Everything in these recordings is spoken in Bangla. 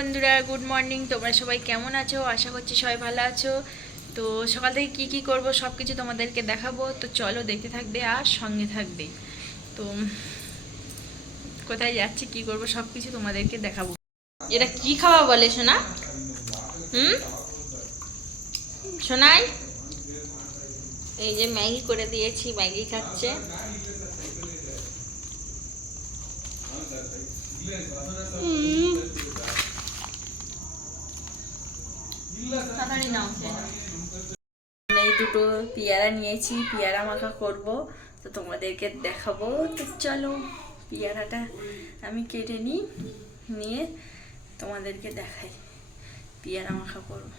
বন্ধুরা গুড মর্নিং তোমরা সবাই কেমন আছো? আশা করছি সবাই ভালো আছো। তো সকাল থেকে কি কি করব সব কিছু তোমাদেরকে দেখাবো। তো চলো দেখতে থাকবে আর সঙ্গে থাকবে। তো কোথায় যাচ্ছি কি করব সব কিছু তোমাদেরকে দেখাবো। এটা কি খাওয়া বলে সোনা? হুম? সোনাই? এই যে ম্যাগি করে দিয়েছি ম্যাগি খাচ্ছে। হুম। তাড়াতাড়ি এই দুটো পেয়ারা নিয়েছি, পেয়ারা মাখা করব। তো তোমাদেরকে দেখাবো। তো চলো, পেয়ারাটা আমি কেটে নিই, নিয়ে তোমাদেরকে দেখাই। পেয়ারা মাখা করব।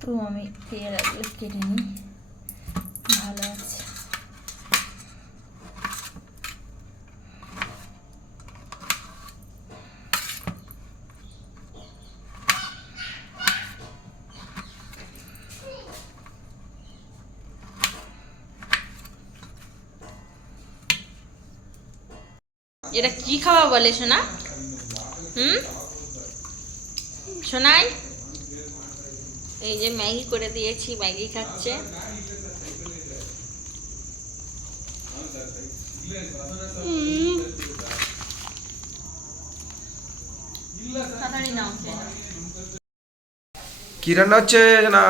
তো আমি পেয়ারাগুলো কেটে নিই। ভালো আছে। এটা কি খাওয়া বলে সোনা হুম সোনাই এই যে ম্যাগি করে দিয়েছি ম্যাগি খাচ্ছে হুম। তাড়াতাড়ি নাও খেয়ে নাও। কি রান্না হচ্ছে না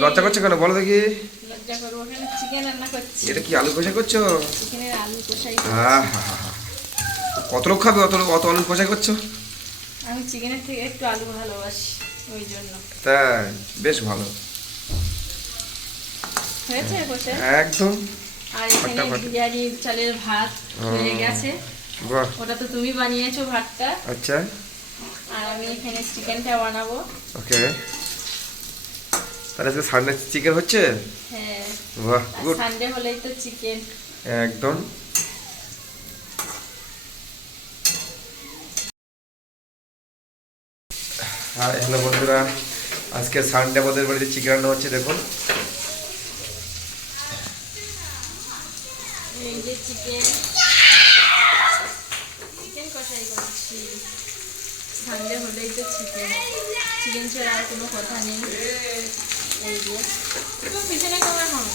লজ্জা করছে কেন? বলো দেখি। এটা কি আলু কষা করছ। কত লোক খাবে? অত অত আলু কষা করছ? আমি চিকেনের থেকে একটু আলু ভালোবাসি ওই জন্য। তাই? বেশ ভালো। একদম। আর এখানে বিরিয়ানি চালের ভাত হয়ে গেছে। ওটা তো তুমি বানিয়েছো ভাতটা। আচ্ছা। আর আমি এখানে চিকেনটা বানাবো। ওকে। তাহলে আজকে সানডে চিকেন হচ্ছে? হ্যাঁ। বাহ গুড সানডে হলেই তো চিকেন একদম। আর হ্যালো বন্ধুরা আজকে সানডে আমাদের বাড়িতে চিকেন রান্না হচ্ছে দেখুন। চিকেন চিকেন কষাই করছি। সানডে হলেই তো চিকেন চিকেন ছাড়া আর কোনো কথা নেই। এই যে পিছনে কেমন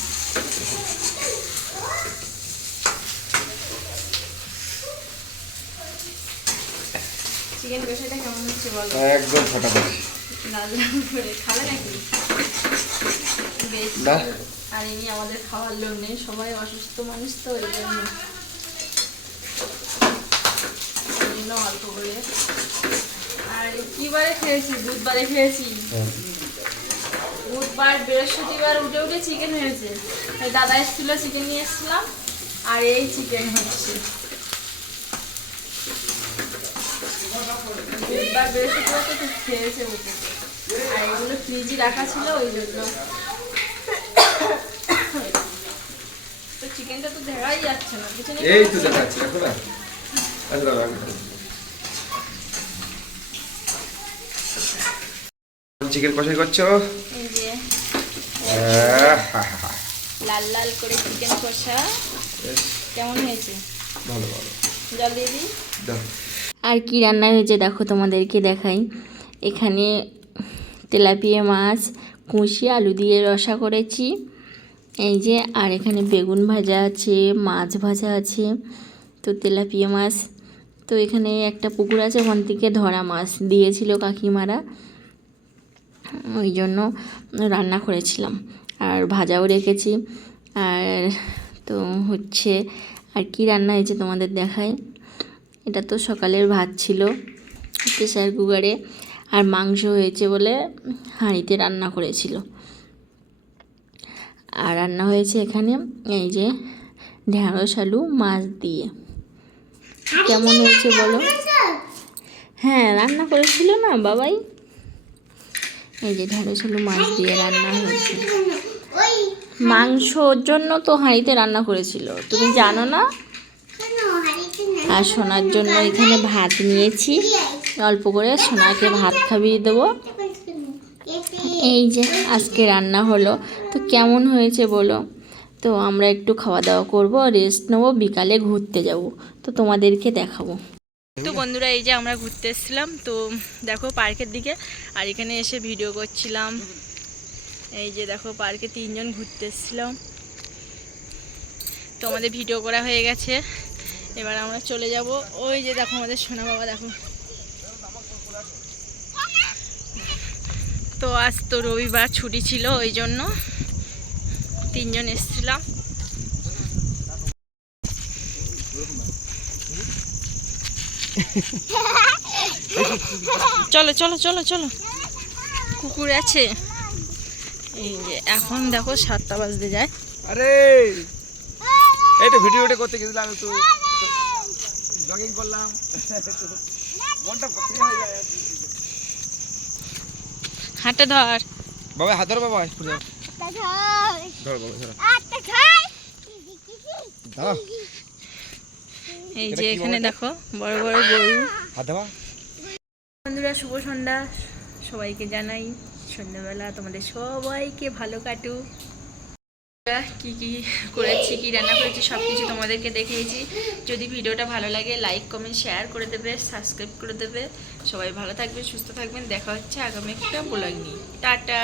চিকেন কষাইটা কেমন হচ্ছে বলো? একদম ফটাফট। লাল লাল করে খাবে নাকি? বেশ আর এমনি আমাদের খাওয়ার লোক নেই সবাই অসুস্থ মানুষ তো ওই জন্য। জন্য অল্প করে। আর কি বারে খেয়েছি বুধবারে খেয়েছি। বুধবার বৃহস্পতিবার উঠে উঠে চিকেন হয়েছে। দাদা এসেছিল চিকেন নিয়ে এসেছিলাম, আর এই চিকেন হচ্ছে। বুধবার বৃহস্পতিবার তো খুব খেয়েছে উঠে আর এগুলো ফ্রিজে রাখা ছিল, ওই জন্য। তো চিকেনটা তো দেখাই যাচ্ছে না এই তো দেখা যাচ্ছে দেখো না চিকেন কষাই করছ। লাল লাল করে চিকেন কষা। কেমন হয়েছে? ভালো ভালো। জল দিয়ে দিই। আর কি রান্না হয়েছে দেখো তোমাদেরকে দেখাই। এখানে তেলাপিয়া মাছ কুঁচি আলু দিয়ে রসা করেছি। এই যে আর এখানে বেগুন ভাজা আছে মাছ ভাজা আছে তো তেলাপিয়া মাছ। তো এখানে একটা পুকুর আছে ওখান থেকে ধরা মাছ দিয়েছিল কাকিমারা। ওই জন্য রান্না করেছিলাম। আর ভাজাও রেখেছি। আর তো হচ্ছে, আর কি রান্না হয়েছে তোমাদের দেখায় এটা তো সকালের ভাত ছিল প্রেসার কুকারে আর মাংস হয়েছে বলে হাঁড়িতে রান্না করেছিল। আর রান্না হয়েছে এখানে এই যে ঢ্যাঁড়স আলু, মাছ দিয়ে। কেমন হয়েছে বলো? হ্যাঁ রান্না করেছিল না বাবাই? এই যে ঢ্যাঁড়স আলু মাছ দিয়ে রান্না হয়েছে মাংসর জন্য তো হাঁড়িতে রান্না করেছিল তুমি জানো না? আর সোনার জন্য এখানে ভাত নিয়েছি। অল্প করে সোনাকে ভাত খাইয়ে দেবো। এই যে আজকে রান্না হলো। তো কেমন হয়েছে বলো? তো আমরা একটু খাওয়া দাওয়া করব রেস্ট নেব বিকালে ঘুরতে যাব। তো তোমাদেরকে দেখাবো। তো বন্ধুরা এই যে আমরা ঘুরতে এসেছিলাম তো দেখো পার্কের দিকে আর এখানে এসে ভিডিও করছিলাম। এই যে দেখো পার্কে তিনজন ঘুরতে এসেছিলাম। তো আমাদের ভিডিও করা হয়ে গেছে। এবার আমরা চলে যাব। ওই যে দেখো আমাদের সোনা বাবা দেখো। তো আজ তো রবিবার ছুটি ছিল ওই জন্য তিনজন এসেছিলাম। চলো চলো চলো চলো। কুকুর আছে। এই যে এখন দেখো সাতটা বাজতে যায়। আরে! এই তো ভিডিওটা করতে গেছিলাম একটু জগিং করলাম। মনটা ফ্রি হয়ে যায়। হাঁটে ধর। বাবা হাত ধরো বাবা ধরো। বাবা ধরো। দাও এই যে এখানে দেখো বড় বড় গরু। বন্ধুরা শুভ সন্ধ্যা। সবাইকে জানাই সন্ধ্যাবেলা তোমাদের সবাইকে ভালো কাটুক। আমরা কি কি করেছি কি রান্না করেছি সব কিছু তোমাদেরকে দেখিয়েছি। যদি ভিডিওটা ভালো লাগে লাইক কমেন্ট শেয়ার করে দেবে সাবস্ক্রাইব করে দেবে। সবাই ভালো থাকবে সুস্থ থাকবেন। দেখা হচ্ছে আগামী একটা ব্লগ নিয়ে। টাটা!